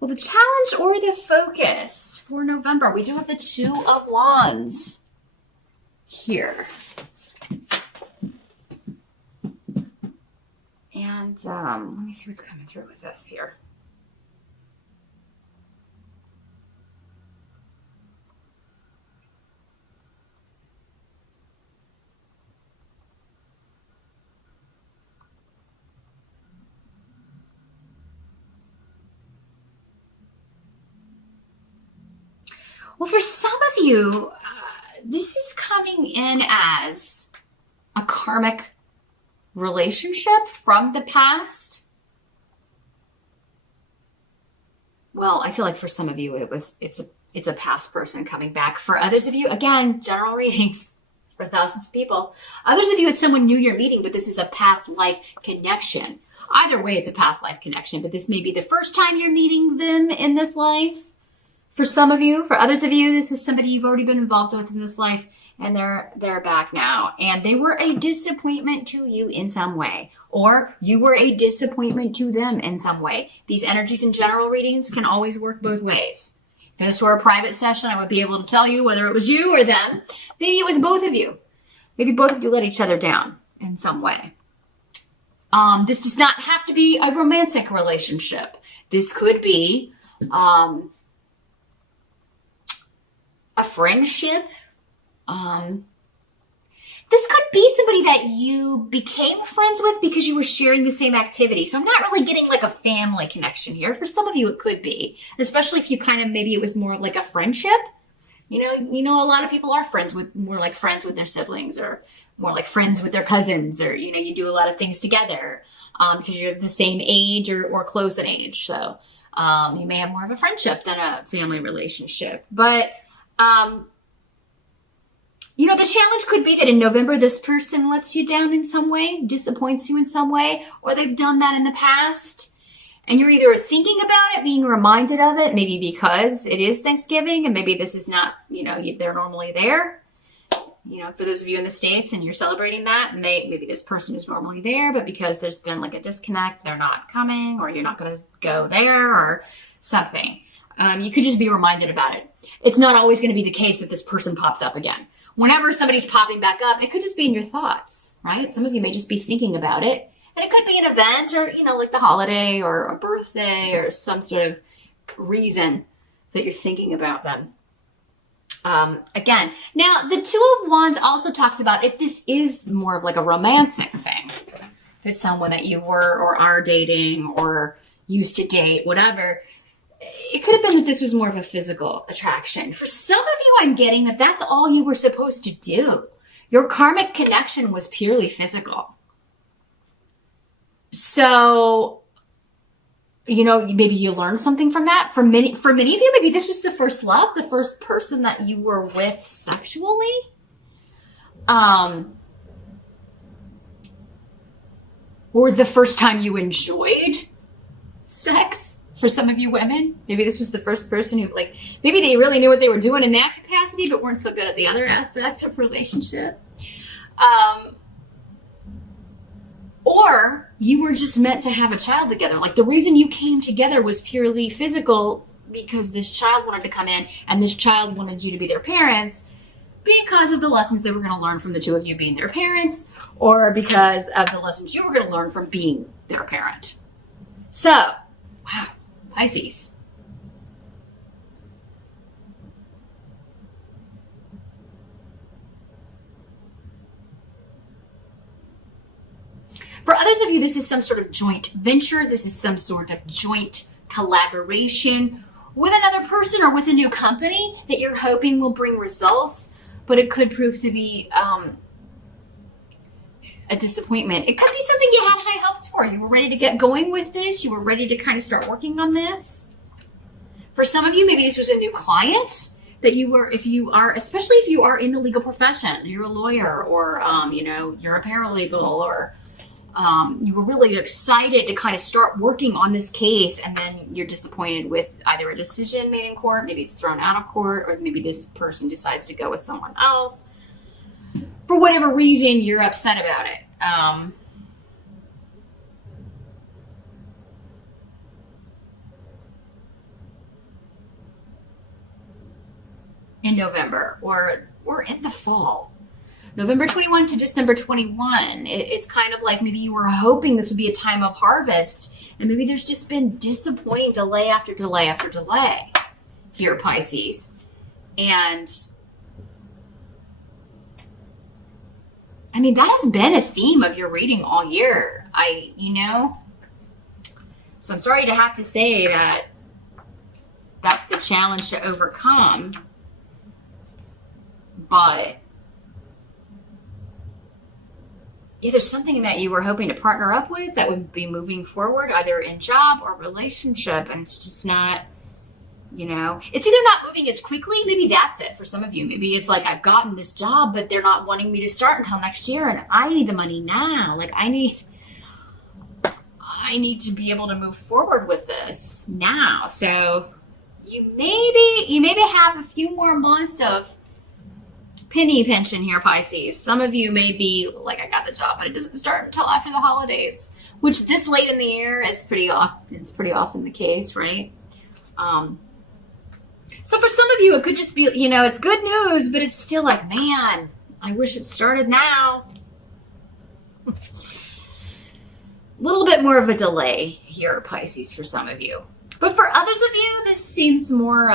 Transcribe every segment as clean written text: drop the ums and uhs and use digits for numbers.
Well, the challenge or the focus for November, we do have the Two of Wands here. And let me see what's coming through with this here. Well, for some of you, this is coming in as a karmic relationship from the past. Well, I feel like for some of you, it's a past person coming back. For others of you, again, general readings for thousands of people. Others of you, it's someone new you're meeting, but this is a past life connection. Either way, it's a past life connection, but this may be the first time you're meeting them in this life. For some of you, for others of you, this is somebody you've already been involved with in this life, and they're back now. And they were a disappointment to you in some way, or you were a disappointment to them in some way. These energies in general readings can always work both ways. If this were a private session, I would be able to tell you whether it was you or them. Maybe it was both of you. Maybe both of you let each other down in some way. This does not have to be a romantic relationship. This could be a friendship. This could be somebody that you became friends with because you were sharing the same activity. So I'm not really getting like a family connection here. For some of you, it could be, especially if you kind of, maybe it was more like a friendship. You know, a lot of people are more like friends with their siblings, or more like friends with their cousins, or, you do a lot of things together because you're the same age or close in age. So you may have more of a friendship than a family relationship. But the challenge could be that in November, this person lets you down in some way, disappoints you in some way, or they've done that in the past. And you're either thinking about it, being reminded of it, maybe because it is Thanksgiving, and maybe this is not, they're normally there. For those of you in the States and you're celebrating that, and maybe this person is normally there, but because there's been like a disconnect, they're not coming, or you're not going to go there, or something. You could just be reminded about it. It's not always going to be the case that this person pops up again. Whenever somebody's popping back up, it could just be in your thoughts, right? Some of you may just be thinking about it. And it could be an event, or, like the holiday or a birthday or some sort of reason that you're thinking about them. Again, now the Two of Wands also talks about if this is more of like a romantic thing. If it's someone that you were or are dating or used to date, whatever. It could have been that this was more of a physical attraction. For some of you, I'm getting that that's all you were supposed to do. Your karmic connection was purely physical. So, maybe you learned something from that. For many of you, maybe this was the first love, the first person that you were with sexually. Or the first time you enjoyed sex. For some of you women, maybe this was the first person who, maybe they really knew what they were doing in that capacity, but weren't so good at the other aspects of relationship. Or you were just meant to have a child together. Like, the reason you came together was purely physical because this child wanted to come in, and this child wanted you to be their parents because of the lessons they were going to learn from the two of you being their parents, or because of the lessons you were going to learn from being their parent. So, wow. Pisces. For others of you, this is some sort of joint venture. This is some sort of joint collaboration with another person or with a new company that you're hoping will bring results, but it could prove to be a disappointment. It could be something you had high hopes for. You were ready to get going with this. You were ready to kind of start working on this. For some of you, maybe this was a new client that you were, especially if you are in the legal profession, you're a lawyer, or, you're a paralegal, or you were really excited to kind of start working on this case, and then you're disappointed with either a decision made in court, maybe it's thrown out of court, or maybe this person decides to go with someone else. For whatever reason, you're upset about it. in November or in the fall. November 21 to December 21. It's kind of like maybe you were hoping this would be a time of harvest, and maybe there's just been disappointing delay after delay after delay here, Pisces. And I mean, that has been a theme of your reading all year. So I'm sorry to have to say that that's the challenge to overcome, but yeah, there's something that you were hoping to partner up with that would be moving forward, either in job or relationship, and it's just not, it's either not moving as quickly. Maybe that's it for some of you. Maybe it's like, I've gotten this job, but they're not wanting me to start until next year, and I need the money now. Like, I need to be able to move forward with this now. So you maybe have a few more months of penny pension here, Pisces. Some of you may be like, I got the job, but it doesn't start until after the holidays, which this late in the year is pretty often the case, right? So for some of you, it could just be, it's good news, but it's still like, man, I wish it started now. A little bit more of a delay here, Pisces, for some of you. But for others of you, this seems more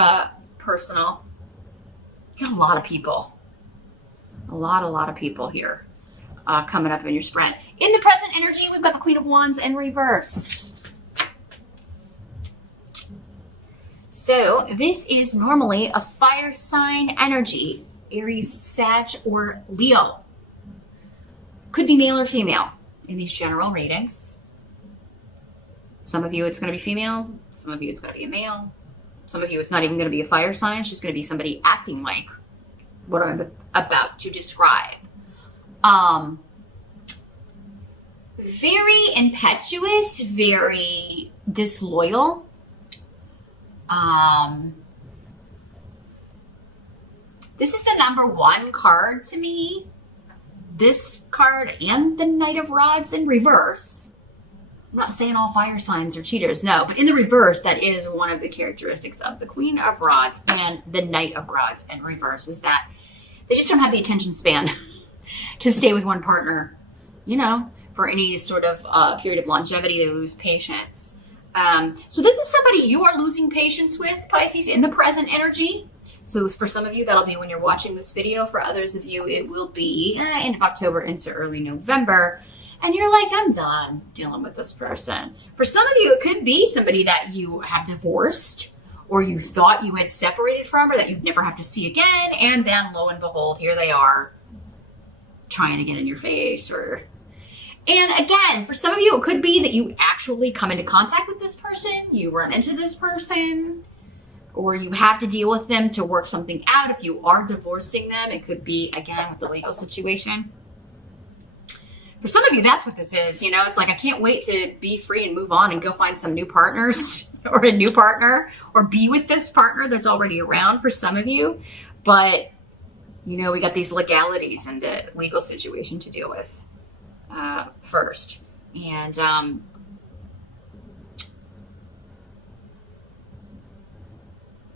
personal. You got a lot of people. A lot of people here coming up in your spread. In the present energy, we've got the Queen of Wands in reverse. So this is normally a fire sign energy, Aries, Sag, or Leo. Could be male or female in these general readings. Some of you it's going to be females. Some of you it's going to be a male. Some of you it's not even going to be a fire sign. It's just going to be somebody acting like what I'm about to describe. Very impetuous, very disloyal. This is the number one card to me. This card and the Knight of Rods in reverse. I'm not saying all fire signs are cheaters, no, but in the reverse, that is one of the characteristics of the Queen of Rods and the Knight of Rods in reverse, is that they just don't have the attention span to stay with one partner, for any sort of period of longevity. They lose patience. So this is somebody you are losing patience with, Pisces, in the present energy. So for some of you, that'll be when you're watching this video. For others of you, it will be end of October into early November. And you're like, I'm done dealing with this person. For some of you, it could be somebody that you have divorced, or you thought you had separated from, or that you'd never have to see again. And then lo and behold, here they are trying to get in your face. And again, for some of you, it could be that you actually come into contact with this person, you run into this person, or you have to deal with them to work something out. If you are divorcing them, it could be, again, with the legal situation. For some of you, that's what this is. It's like, I can't wait to be free and move on and go find some new partners or a new partner, or be with this partner that's already around for some of you. But, we got these legalities and the legal situation to deal with first. And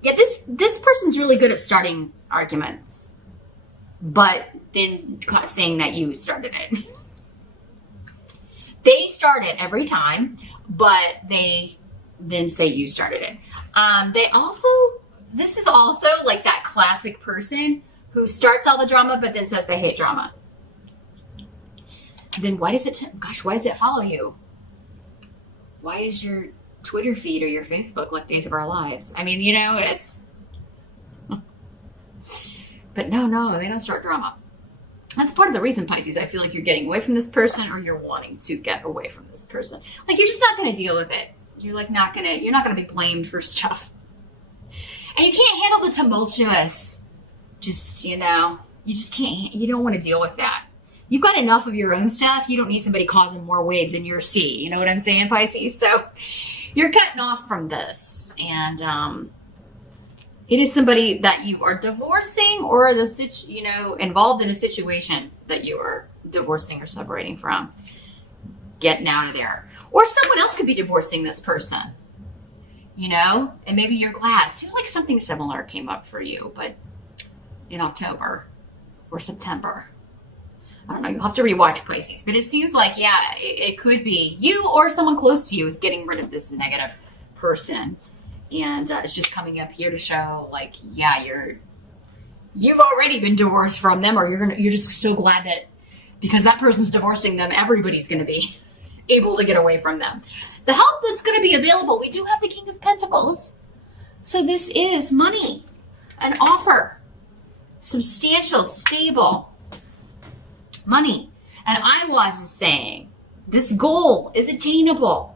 yeah, this person's really good at starting arguments, but then saying that you started it. They start it every time, but they then say you started it. This is also like that classic person who starts all the drama, but then says they hate drama. Then why does it follow you? Why is your Twitter feed or your Facebook like Days of Our Lives? I mean, it's... But no, they don't start drama. That's part of the reason, Pisces, I feel like you're getting away from this person, or you're wanting to get away from this person. Like, you're just not going to deal with it. You're not going to be blamed for stuff. And you can't handle the tumultuous. You just can't, you don't want to deal with that. You've got enough of your own stuff. You don't need somebody causing more waves in your sea. You know what I'm saying, Pisces? So you're cutting off from this. And it is somebody that you are divorcing, or involved in a situation that you are divorcing or separating from. Getting out of there. Or someone else could be divorcing this person. And maybe you're glad. It seems like something similar came up for you, but in October or September. I don't know. You'll have to rewatch Pisces, but it seems like, yeah, it could be you or someone close to you is getting rid of this negative person. And it's just coming up here to show like, yeah, you've already been divorced from them, or you're just so glad that because that person's divorcing them, everybody's going to be able to get away from them. The help that's going to be available, we do have the King of Pentacles. So this is money, an offer, substantial, stable money. And I was saying this goal is attainable.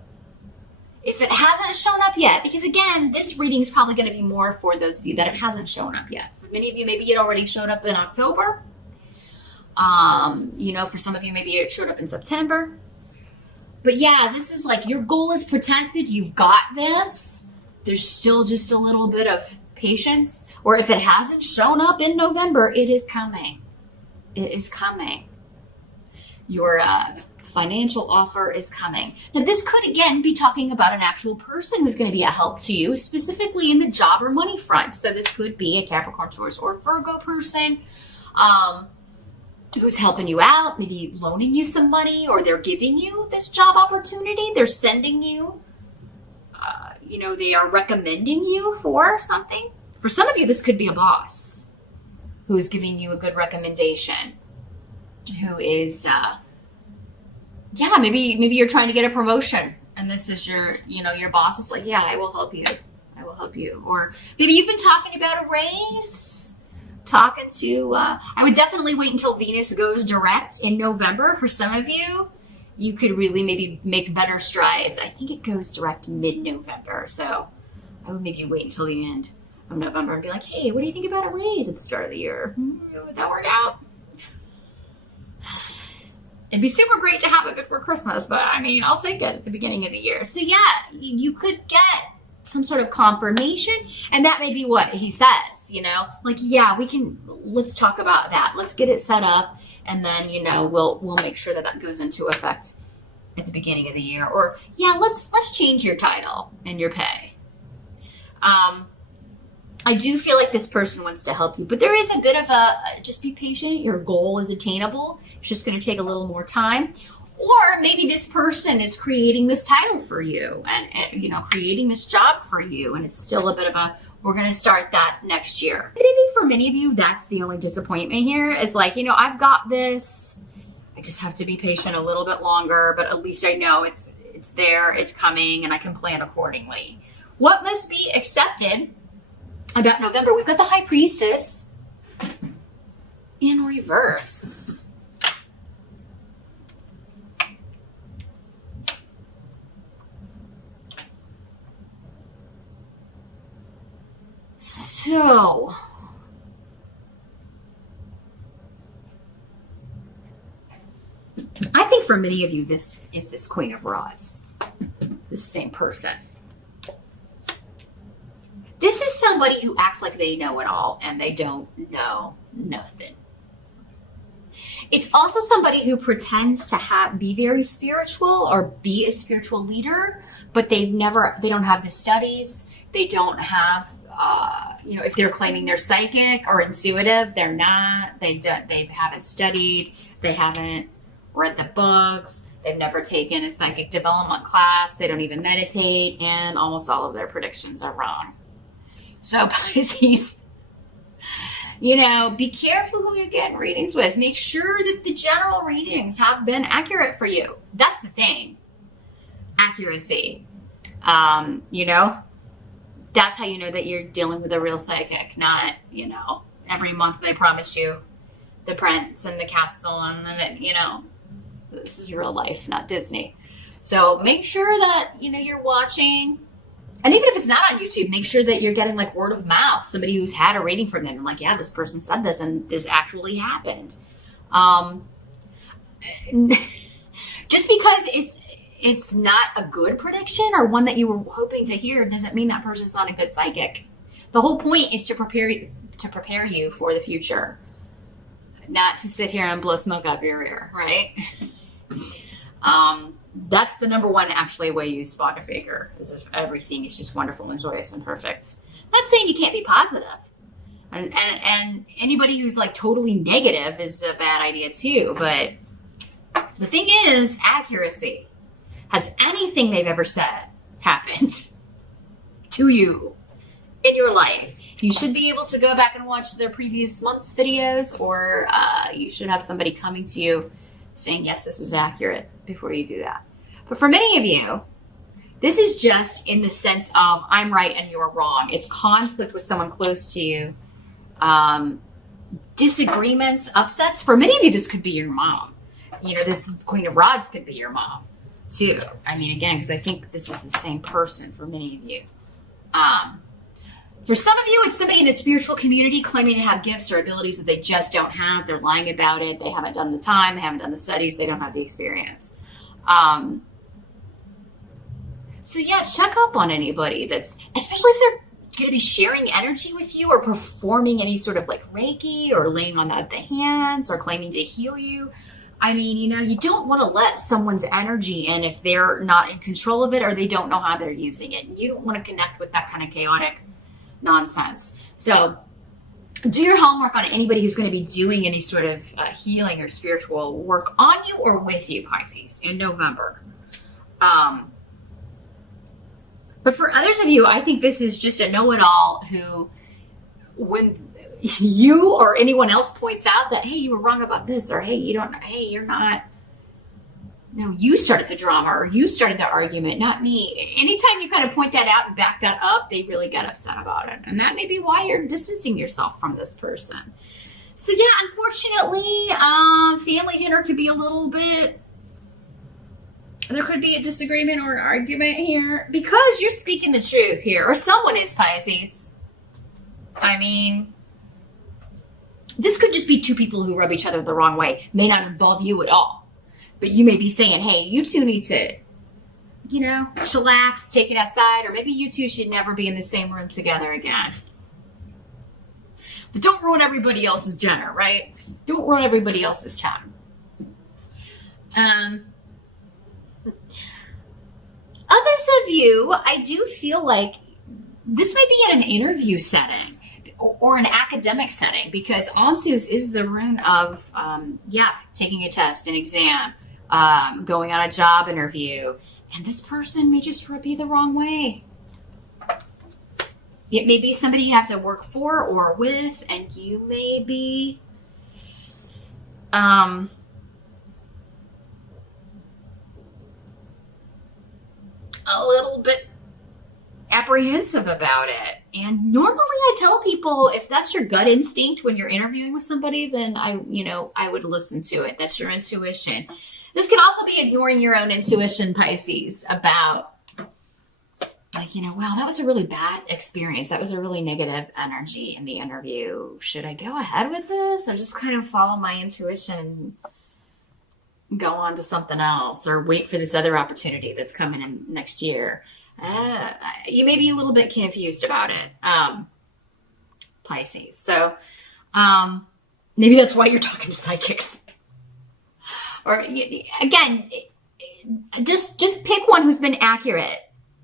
If it hasn't shown up yet, because again, this reading is probably going to be more for those of you that it hasn't shown up yet. For many of you, maybe it already showed up in October. For some of you, maybe it showed up in September. But yeah, this is like your goal is protected. You've got this. There's still just a little bit of patience. Or if it hasn't shown up in November, it is coming. It is coming. Your financial offer is coming. Now, this could, again, be talking about an actual person who's going to be a help to you, specifically in the job or money front. So this could be a Capricorn, Taurus, or Virgo person who's helping you out, maybe loaning you some money, or they're giving you this job opportunity. They're sending you, they are recommending you for something. For some of you, this could be a boss who is giving you a good recommendation, who is, maybe you're trying to get a promotion and this is your boss is like, yeah, I will help you. I will help you. Or maybe you've been talking about a raise, I would definitely wait until Venus goes direct in November. For some of you, you could really maybe make better strides. I think it goes direct mid-November. So I would maybe wait until the end of November and be like, hey, what do you think about a raise at the start of the year? Would that work out? It'd be super great to have it before Christmas, but I mean, I'll take it at the beginning of the year. So yeah, you could get some sort of confirmation, and that may be what he says, like, yeah, let's talk about that. Let's get it set up, and then, we'll make sure that goes into effect at the beginning of the year. Or yeah, let's change your title and your pay. I do feel like this person wants to help you, but there is a bit of just be patient. Your goal is attainable. It's just going to take a little more time. Or maybe this person is creating this title for you and creating this job for you. And it's still a bit of we're going to start that next year. Maybe for many of you, that's the only disappointment here is like, I've got this. I just have to be patient a little bit longer, but at least I know it's there, it's coming, and I can plan accordingly. What must be accepted about November? We've got the High Priestess in reverse. So, I think for many of you, this is this Queen of Rods, this same person. This is somebody who acts like they know it all and they don't know nothing. It's also somebody who pretends to be very spiritual or be a spiritual leader, but they don't have the studies. They don't have, if they're claiming they're psychic or intuitive, they're not. They haven't studied. They haven't read the books. They've never taken a psychic development class. They don't even meditate, and almost all of their predictions are wrong. So Pisces, be careful who you're getting readings with. Make sure that the general readings have been accurate for you. That's the thing. Accuracy. That's how you know that you're dealing with a real psychic, not, every month they promise you the prince and the castle and, this is real life, not Disney. So make sure that, you're watching. And even if it's not on YouTube, make sure that you're getting like word of mouth, somebody who's had a reading from them. And like, yeah, this person said this and this actually happened. Just because it's not a good prediction or one that you were hoping to hear doesn't mean that person's not a good psychic. The whole point is to prepare you for the future, not to sit here and blow smoke up your ear, right? That's the number one actually way you spot a faker, is if everything is just wonderful and joyous and perfect. Not saying you can't be positive. And anybody who's like totally negative is a bad idea too. But the thing is, accuracy. Has anything they've ever said happened to you in your life? You should be able to go back and watch their previous month's videos, or you should have somebody coming to you saying, yes, this was accurate before you do that. But for many of you, this is just in the sense of I'm right and you're wrong. It's conflict with someone close to you. Disagreements, upsets. For many of you, this could be your mom. You know, this Queen of Rods could be your mom too. I mean, again, because I think this is the same person for many of you. For some of you, it's somebody in the spiritual community claiming to have gifts or abilities that they just don't have. They're lying about it. They haven't done the time. They haven't done the studies. They don't have the experience. So yeah, check up on anybody that's, especially if they're going to be sharing energy with you or performing any sort of like Reiki or laying on the hands or claiming to heal you. I mean, you know, you don't want to let someone's energy in if they're not in control of it or they don't know how they're using it. You don't want to connect with that kind of chaotic nonsense. So do your homework on anybody who's going to be doing any sort of healing or spiritual work on you or with you, Pisces, in November. But for others of you, I think this is just a know-it-all who, when you or anyone else points out that, hey, you were wrong about this, or hey, you're not, no, you started the drama or you started the argument, not me. Anytime you kind of point that out and back that up, they really get upset about it. And that may be why you're distancing yourself from this person. So yeah, unfortunately, family dinner could be a little bit, there could be a disagreement or an argument here because you're speaking the truth here, or someone is, Pisces. I mean, this could just be two people who rub each other the wrong way. May not involve you at all. But you may be saying, hey, you two need to, you know, chillax, take it outside, or maybe you two should never be in the same room together again. But don't ruin everybody else's dinner, right? Don't ruin everybody else's time. Others of you, I do feel like this may be in an interview setting or an academic setting, because Ansus is the rune of, taking a test, an exam, going on a job interview, and this person may just rub you the wrong way. It may be somebody you have to work for or with, and you may be a little bit apprehensive about it. And normally I tell people, if that's your gut instinct when you're interviewing with somebody, then I would listen to it. That's your intuition. This could also be ignoring your own intuition, Pisces, about like, wow, that was a really bad experience. That was a really negative energy in the interview. Should I go ahead with this or just kind of follow my intuition and go on to something else, or wait for this other opportunity that's coming in next year? You may be a little bit confused about it, Pisces. So maybe that's why you're talking to psychics. Or again, just pick one who's been accurate.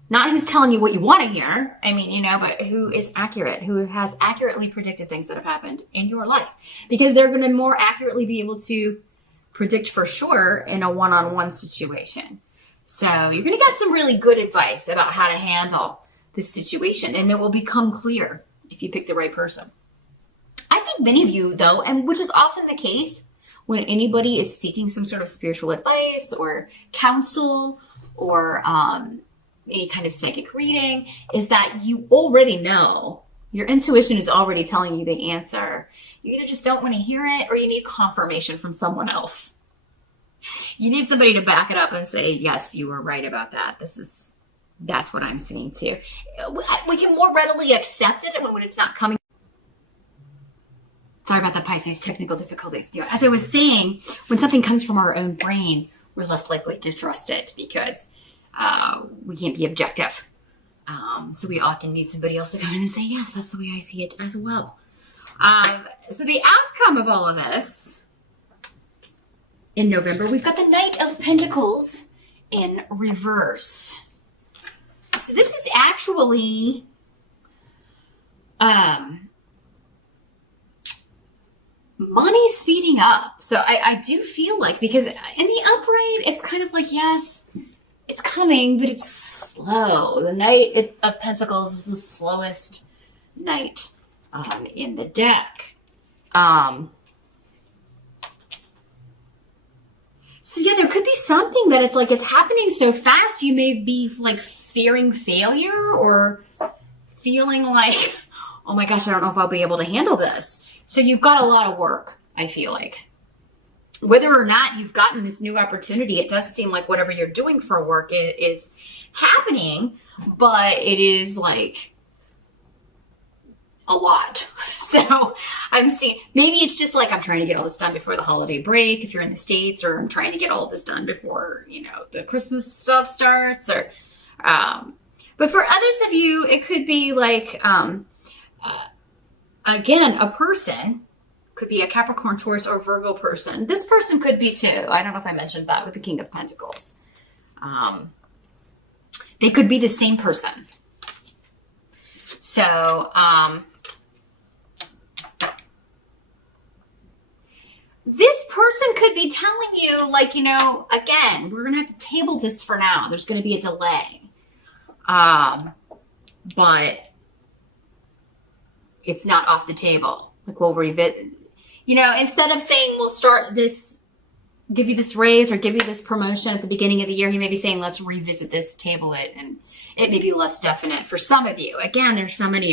Not who's telling you what you want to hear. I mean, but who is accurate, who has accurately predicted things that have happened in your life. Because they're going to more accurately be able to predict for sure in a one-on-one situation. So you're going to get some really good advice about how to handle this situation, and it will become clear if you pick the right person. I think many of you, though, and which is often the case when anybody is seeking some sort of spiritual advice or counsel or any kind of psychic reading, is that you already know. Your intuition is already telling you the answer. You either just don't want to hear it, or you need confirmation from someone else. You need somebody to back it up and say, yes, you were right about that. That's what I'm seeing too. We can more readily accept it when it's not coming. Sorry about the Pisces technical difficulties. As I was saying, when something comes from our own brain, we're less likely to trust it because we can't be objective. So we often need somebody else to come in and say, yes, that's the way I see it as well. So the outcome of all of this, in November, we've got the Knight of Pentacles in reverse. So this is actually money speeding up. So I do feel like, because in the upright, it's kind of like, yes, it's coming, but it's slow. The Knight of Pentacles is the slowest knight in the deck. So yeah, there could be something that it's like, it's happening so fast, you may be like fearing failure or feeling like, oh my gosh, I don't know if I'll be able to handle this. So you've got a lot of work, I feel like. Whether or not you've gotten this new opportunity, it does seem like whatever you're doing for work is happening, but it is like a lot. So I'm seeing, maybe it's just like, I'm trying to get all this done before the holiday break, if you're in the States, or I'm trying to get all this done before, you know, the Christmas stuff starts, or, but for others of you, it could be like, again, a person could be a Capricorn, Taurus, or Virgo person. This person could be too. I don't know if I mentioned that with the King of Pentacles. They could be the same person. So, this person could be telling you, like, you know, again, we're going to have to table this for now. There's going to be a delay. But it's not off the table. Like, we'll revisit, you know, instead of saying we'll start this, give you this raise or give you this promotion at the beginning of the year, he may be saying, let's revisit this, table it. And it may be less definite for some of you. Again, there's so many